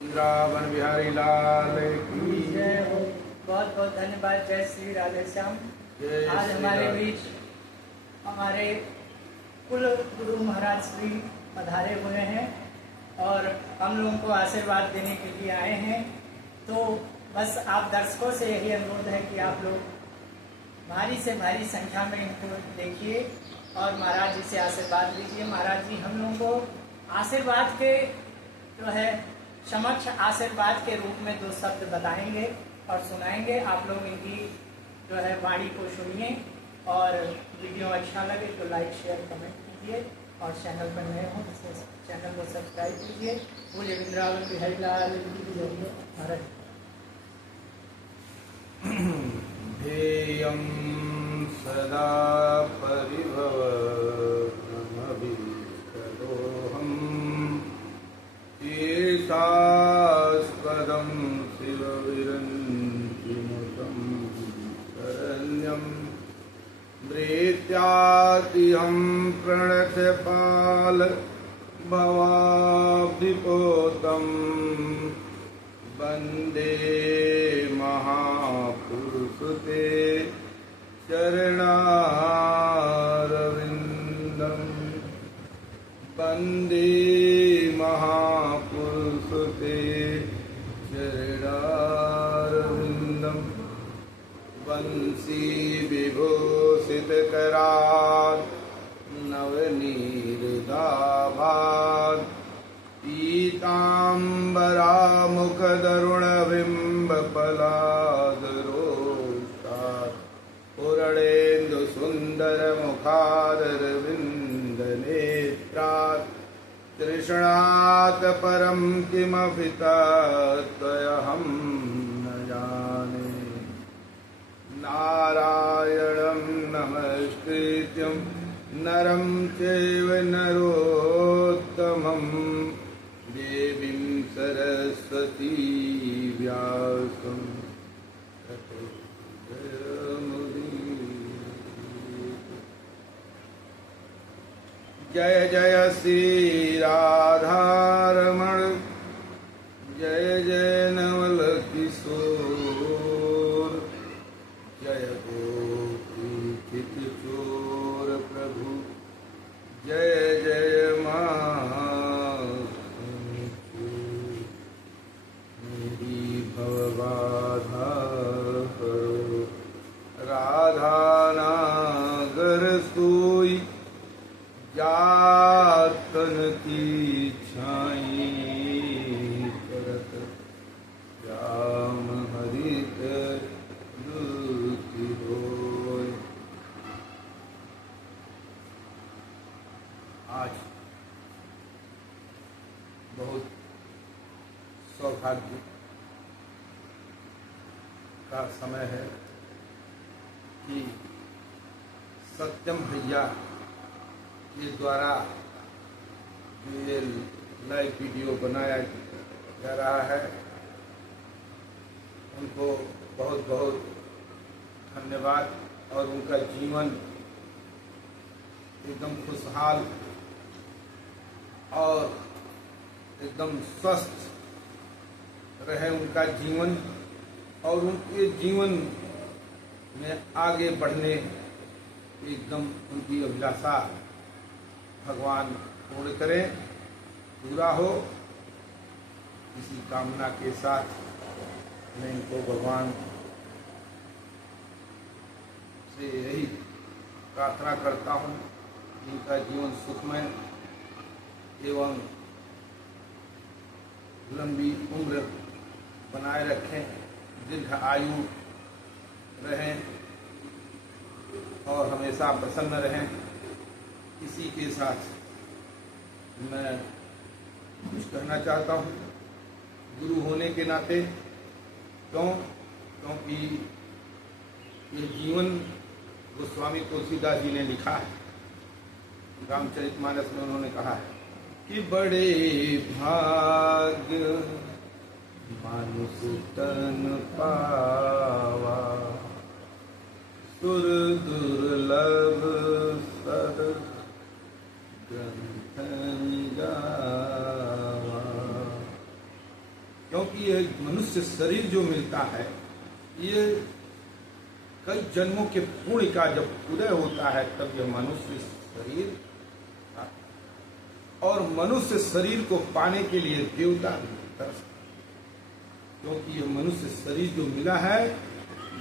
वृंदावन बिहारी लाल की जय हो। बहुत बहुत धन्यवाद। जय श्री राधे श्याम। जय आज श्री हमारे राधे। बीच हमारे कुल गुरु महाराज श्री पधारे हुए हैं और हम लोगों को आशीर्वाद देने के लिए आए हैं। तो बस आप दर्शकों से यही अनुरोध है कि आप लोग भारी से भारी संख्या में इनको देखिए और महाराज जी से आशीर्वाद लीजिए। महाराज जी हम लोगों को आशीर्वाद के जो है समक्ष आशीर्वाद के रूप में दो शब्द बताएंगे और सुनाएंगे। आप लोग इनकी जो है वाणी को सुनिए और वीडियो अच्छा लगे तो लाइक शेयर कमेंट कीजिए और चैनल पर नए हो तो चैनल को सब्सक्राइब कीजिए। बोलिए वृंदावन बिहारी लाल की जय। महाराज ध्येयं सदा परिभवग्नमभिष्टदोहम् ईशास्पदं शिवविरञ्चिनुतं शरण्यं मृत्यादिहं प्रणतपाल भवाब्धिपोतं वन्दे महापुरुषते चरणारविन्दं वन्दे महापुरुषते चरणारविन्दं वंशी विभूषितकरात् नवनीरदाभात् पीताम्बरामुखदरुणबिम्बफलादरोष्टात् पूरणेन्दुसुन्दरमुखादरविन्दनेत्रात् तृष्णात् परं किमपि तत्त्वयहं न जाने। नारायणं नमस्कृत्यं नरं चैव नरोत्तमं देवीं सरस्वती व्यासं ततो जयमुदीरये। जय जय श्री राधारमण जय जय नवल किशोर जय गोपी चोर प्रभु जय जय मेरी भवबाधा हरो राधा नागर सोई जातन की छाई करत श्याम हरित लूटी होय। आज बहुत सौभाग्य का समय है कि सत्यम भैया के द्वारा ये लाइव वीडियो बनाया जा रहा है। उनको बहुत बहुत धन्यवाद और उनका जीवन एकदम खुशहाल और एकदम स्वस्थ रहे उनका जीवन और उनके जीवन में आगे बढ़ने एकदम उनकी अभिलाषा भगवान पूर्ण करें, पूरा हो। इसी कामना के साथ मैं इनको भगवान से यही प्रार्थना करता हूँ कि इनका जीवन सुखमय एवं लंबी उम्र बनाए रखें, दीर्घ आयु रहें और हमेशा प्रसन्न रहें। इसी के साथ मैं कुछ कहना चाहता हूँ गुरु होने के नाते। क्योंकि ये जीवन गोस्वामी तुलसीदास जी ने लिखा है। रामचरितमानस में उन्होंने कहा है कि बड़े भाग्य मानुष तन पावा सुर दुर्लभ सद ग्रंथ गावा। क्योंकि ये मनुष्य शरीर जो मिलता है ये कई जन्मों के पुण्य का जब उदय होता है तब यह मनुष्य शरीर आता है। और मनुष्य शरीर को पाने के लिए देवता भी तरसते, क्योंकि यह मनुष्य शरीर जो मिला है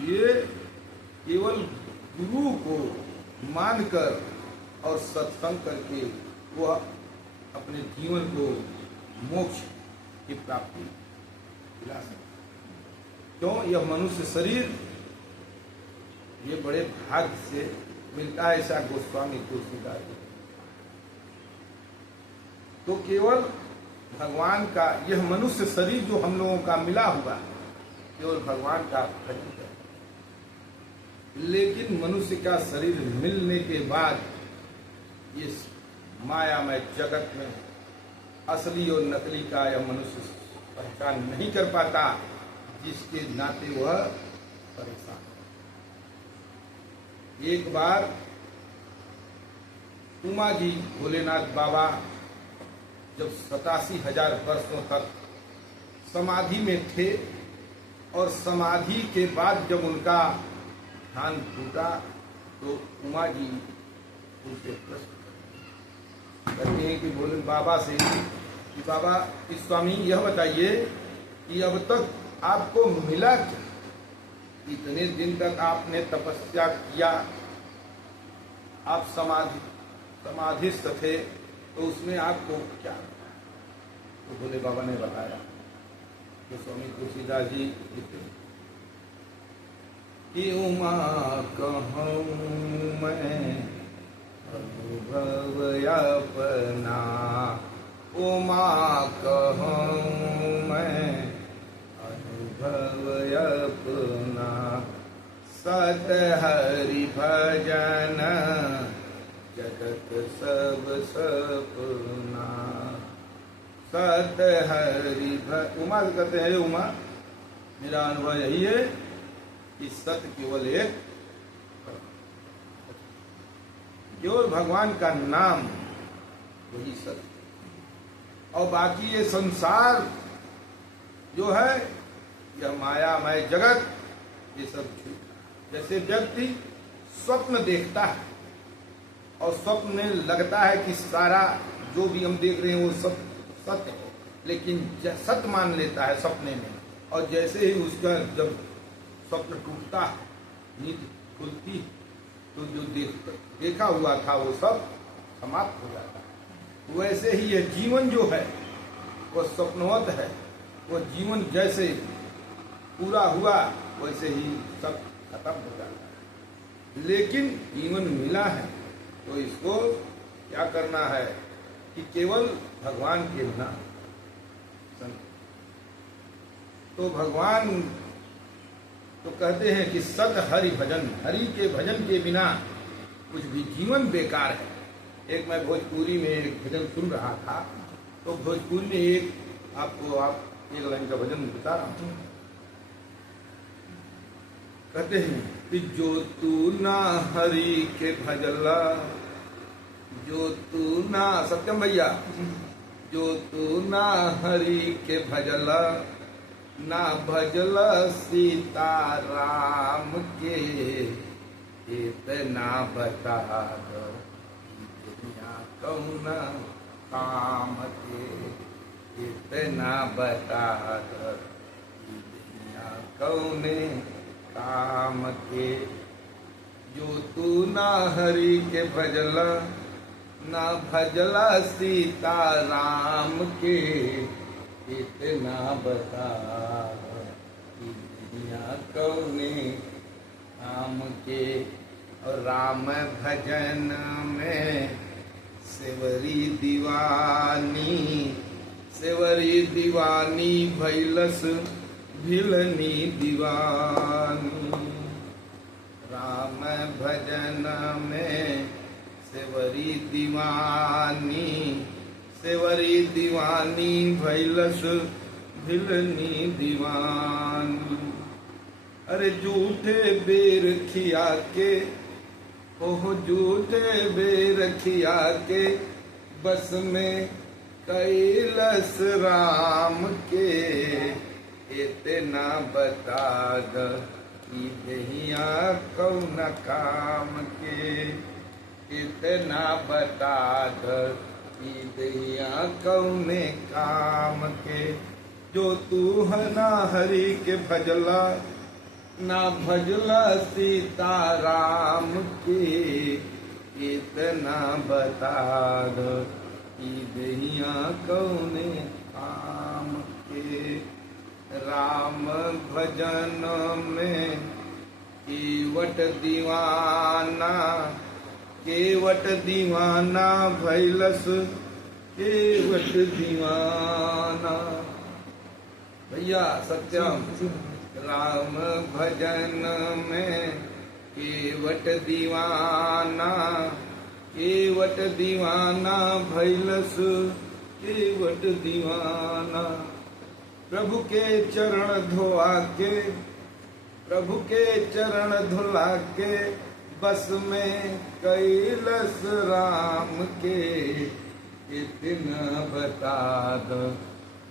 ये केवल गुरु को मानकर और सत्संग करके वह अपने जीवन को मोक्ष की प्राप्ति दिला सकता। क्यों? यह मनुष्य शरीर ये बड़े भाग्य से मिलता है, ऐसा गोस्वामी तुलसीदास जी। तो केवल भगवान का यह मनुष्य शरीर जो हम लोगों का मिला हुआ केवल भगवान का खरीद है। लेकिन मनुष्य का शरीर मिलने के बाद ये मायामय जगत में असली और नकली का यह मनुष्य पहचान नहीं कर पाता, जिसके नाते वह परेशान। एक बार उमा जी भोलेनाथ बाबा जब 87,000 वर्षों तक समाधि में थे और समाधि के बाद जब उनका ध्यान टूटा तो उमा जी उनसे प्रश्न करते हैं कि बोले बाबा से कि बाबा इस स्वामी यह बताइए कि अब तक आपको मिला क्या? इतने दिन तक आपने तपस्या किया, आप समाधिस्थ थे, तो उसमें आपको क्या? तो भोले बाबा ने बताया तो स्वामी तुलसीदास जी लिखते कि उमा कहूँ मैं अनुभव अपना, उमा कहूँ मैं अनुभव अपना, सत हरि भजन जगत सब सपना, सत हरि उमा कहते हैं उमा मेरा अनुभव यही है कि सत्य केवल एक, केवल भगवान का नाम वही सत्य, और बाकी ये संसार जो है यह मायामय जगत ये सब झूठ। जैसे व्यक्ति स्वप्न देखता है और स्वप्न में लगता है कि सारा जो भी हम देख रहे हैं वो सब सत्य है, लेकिन सत्य मान लेता है सपने में, और जैसे ही उसका जब स्वप्न टूटता है, नींद खुलती है, तो जो देखा हुआ था वो सब समाप्त हो जाता है। वैसे ही यह जीवन जो है वह स्वप्नवत है, वह जीवन जैसे पूरा हुआ वैसे ही सब खत्म हो जाता है। लेकिन जीवन मिला है तो इसको क्या करना है कि केवल भगवान के बिना, तो भगवान तो कहते हैं कि सत हरि भजन, हरि के भजन के बिना कुछ भी जीवन बेकार है। एक मैं भोजपुरी में एक भजन सुन रहा था, तो भोजपुरी में एक लाइन का भजन बता रहा हूँ। कहते हैं कि जो तू ना हरि के भजला, जो तू ना सत्यम भैया, जो तू ना हरि के भजला, ना भजला सीता राम के, इतना बता दो दुनिया कौन काम के, इतना बता दो दुनिया कौन काम के। जो तू ना हरि के भजला, ना भजला सीता राम के, इतना बता कि दुनिया कौने काम के। और राम भजन में सेवरी दीवानी, सेवरी दीवानी भैलस भिलनी दीवानी। राम भजन में सेवरी दीवानी, सेवरी दीवानी भैलस भिलनी दीवानी। अरे झूठे बेर खिया के, ओह झूठे बेर खिया के, बस में कैलस राम के, इतना बता द ई दहिया कौन काम के, इतना बता द ई दहिया कौने काम के। जो तू है ना हरि के भजला, ना भजला सीताराम के, इतना बता दो ई दहिया कौने काम के। राम भजन में केवट दीवाना, केवट दीवाना भैलस, केवट दीवाना। भैया सत्यम, राम भजन में केवट दीवाना, केवट दीवाना भैलस, केवट दीवाना। प्रभु के चरण धोआ के, प्रभु के चरण धुला के, बस में कैलस राम के, इतना बता दो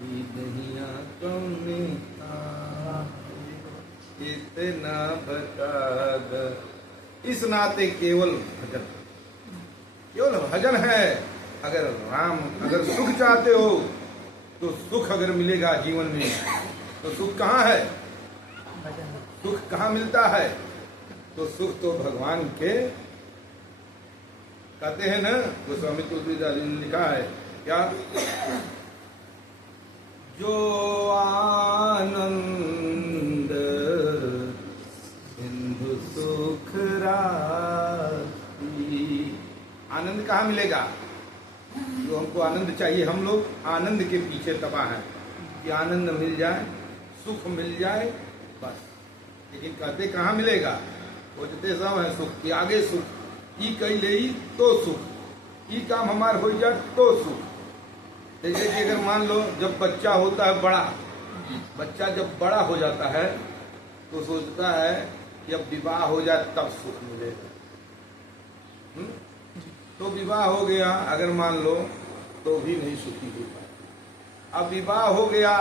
ई दहिया कौने काम के, इतना बता दो। इस नाते केवल भजन, केवल भजन है। अगर राम, अगर सुख चाहते हो तो सुख अगर मिलेगा जीवन में, तो सुख कहाँ है? सुख कहाँ मिलता है? तो सुख तो भगवान के, कहते हैं ना, गोस्वामी तुलसीदास जी ने लिखा है क्या, जो आनंद सिंधु सुख राशि। आनंद कहाँ मिलेगा? जो हमको आनंद चाहिए, हम लोग आनंद के पीछे तबाह हैं कि आनंद मिल जाए, सुख मिल जाए, बस। लेकिन कहते कहाँ मिलेगा? खोजते सब है सुख के आगे सुख, ई कई ले तो सुख, ई काम हमार हो जाए तो सुख। जैसे कि अगर मान लो जब बच्चा होता है बड़ा, बच्चा जब बड़ा हो जाता है तो सोचता है कि अब विवाह हो जाए तब सुख मिलेगा। तो विवाह हो गया अगर मान लो तो भी नहीं सुखी हो पाए। अब विवाह हो गया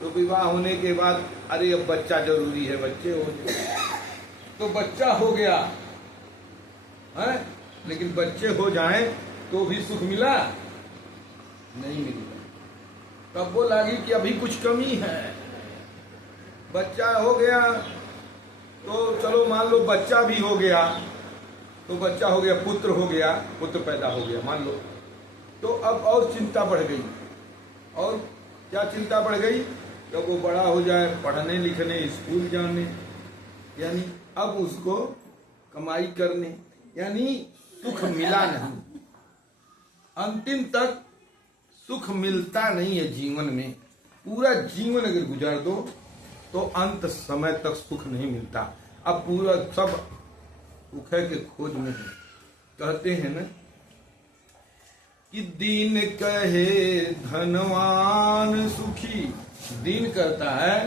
तो विवाह होने के बाद अरे अब बच्चा जरूरी है, बच्चे हो गए तो बच्चा हो गया है, लेकिन बच्चे हो जाएं तो भी सुख मिला नहीं मिलेगा। तब वो लगी कि अभी कुछ कमी है। बच्चा हो गया तो चलो मान लो बच्चा भी हो गया, तो बच्चा हो गया, पुत्र हो गया, पुत्र पैदा हो गया मान लो, तो अब और चिंता बढ़ गई। और क्या चिंता बढ़ गई? जब वो बड़ा हो जाए, पढ़ने लिखने, स्कूल जाने, यानी अब उसको कमाई करने, यानी सुख मिला नहीं। अंतिम तक सुख मिलता नहीं है जीवन में। पूरा जीवन अगर गुजार दो तो अंत समय तक सुख नहीं मिलता। अब पूरा सब सुख के खोज में है। कहते हैं ना कि दीन कहे धनवान सुखी, दीन करता है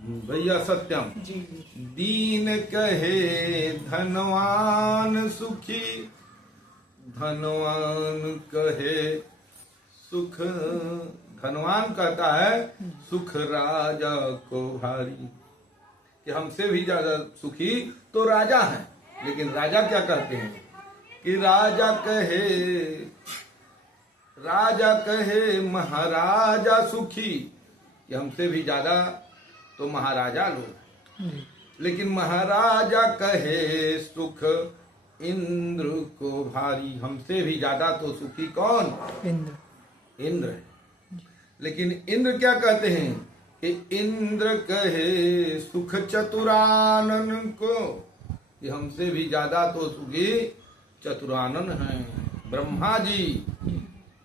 भैया सत्यम, दीन कहे धनवान सुखी, धनवान कहे सुख, धनवान कहता है सुख राजा को भारी, कि हमसे भी ज्यादा सुखी तो राजा है। लेकिन राजा क्या कहते हैं कि राजा कहे महाराजा सुखी, कि हमसे भी ज्यादा तो महाराजा लोग, लेकिन महाराजा कहे सुख इंद्र को भारी, हमसे भी ज्यादा तो सुखी कौन? इंद्र है। लेकिन इंद्र क्या कहते हैं कि इंद्र कहे सुख चतुरानन को, कि हमसे भी ज्यादा तो सुखी चतुरानन हैं ब्रह्मा जी।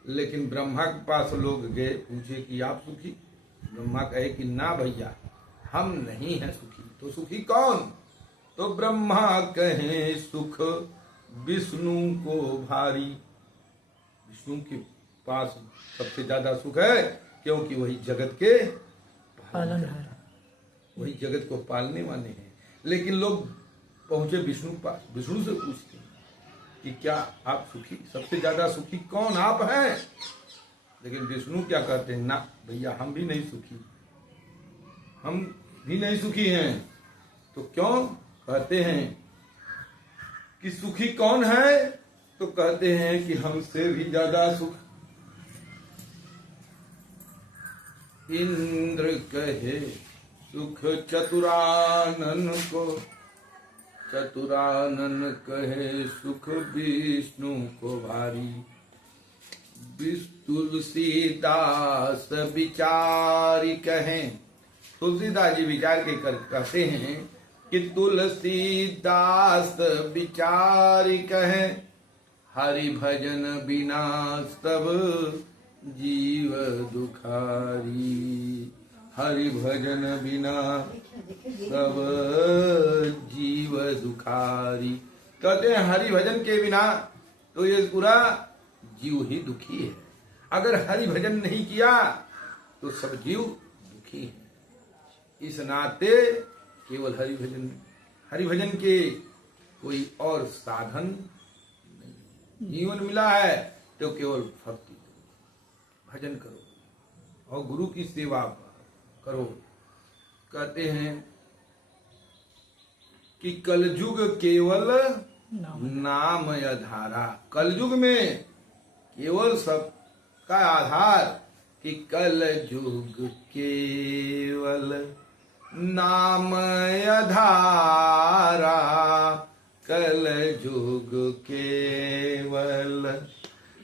लेकिन ब्रह्मा के पास लोग गए, पूछे कि आप सुखी? ब्रह्मा कहे कि ना भैया हम नहीं हैं सुखी। तो सुखी कौन? तो ब्रह्मा कहे सुख विष्णु को भारी, विष्णु के पास सबसे ज्यादा सुख है, क्योंकि वही जगत के पालनहार, वही जगत को पालने वाले हैं। लेकिन लोग पहुंचे विष्णु के पास, विष्णु से पूछते कि क्या आप सुखी? सबसे ज्यादा सुखी कौन आप हैं? लेकिन विष्णु क्या कहते हैं, ना भैया हम भी नहीं सुखी, हम भी नहीं सुखी हैं। तो क्यों कहते हैं कि सुखी कौन है, तो कहते हैं कि हमसे भी ज्यादा सुख। इंद्र कहे सुख चतुरानन को, चतुरानन कहे सुख विष्णु को भारी। तुलसीदास विचारी कहें, तुलसीदास जी विचार के कहते हैं कि तुलसीदास विचारी कहें, हरि भजन बिना सब जीव दुखारी। हरि भजन बिना सब जीव दुखारी। कहते हैं हरि भजन के बिना तो ये पूरा जीव ही दुखी है। अगर हरि भजन नहीं किया तो सब जीव दुखी है। इस नाते केवल हरि भजन के कोई और साधन नहीं। जीवन मिला है तो केवल भक्ति करो, भजन करो और गुरु की सेवा करो। कहते हैं कि कलयुग केवल नाम आधारा। कलयुग में केवल सबका आधार कि कलयुग केवल नाम आधारा। कलयुग केवल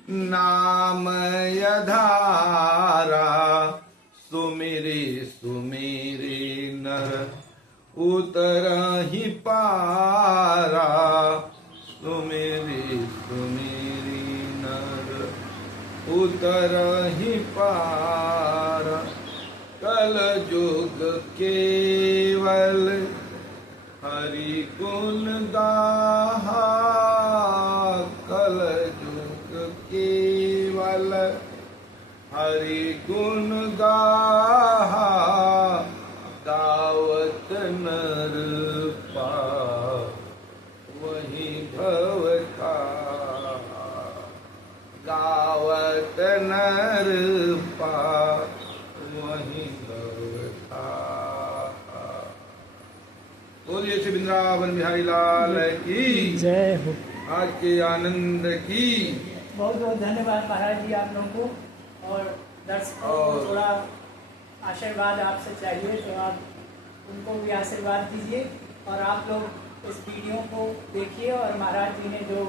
नाम आधारा। सुमिरे सुमिरे नर उतरहि पारा। सुमिरे सुमिरे नर उतरहि पारा। कलयुग केवल हरि गुण गाहा। कलयुग केवल हरि गुण गाहा। गावत नर वही भवता। गावत नर वही भवता। बोलिए श्री वृंदावन बिहारी लाल की जय हो। आज के आनंद की बहुत बहुत धन्यवाद महाराज जी आप लोगों को। और दर्शकों को थोड़ा आशीर्वाद आपसे चाहिए तो आप उनको भी आशीर्वाद दीजिए। और आप लोग इस वीडियो को देखिए और महाराज जी ने जो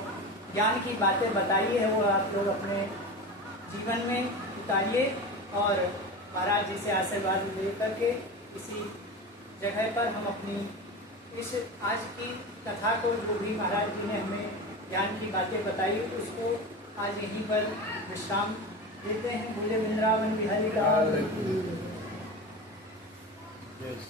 ज्ञान की बातें बताई है वो आप लोग अपने जीवन में उतारिए। और महाराज जी से आशीर्वाद ले करके इसी जगह पर हम अपनी इस आज की कथा को, जो भी महाराज जी ने हमें ज्ञान की बातें बताई, उसको आज यहीं पर विश्राम देते हैं। बोले वृंदावन बिहारी लाल की। Yes.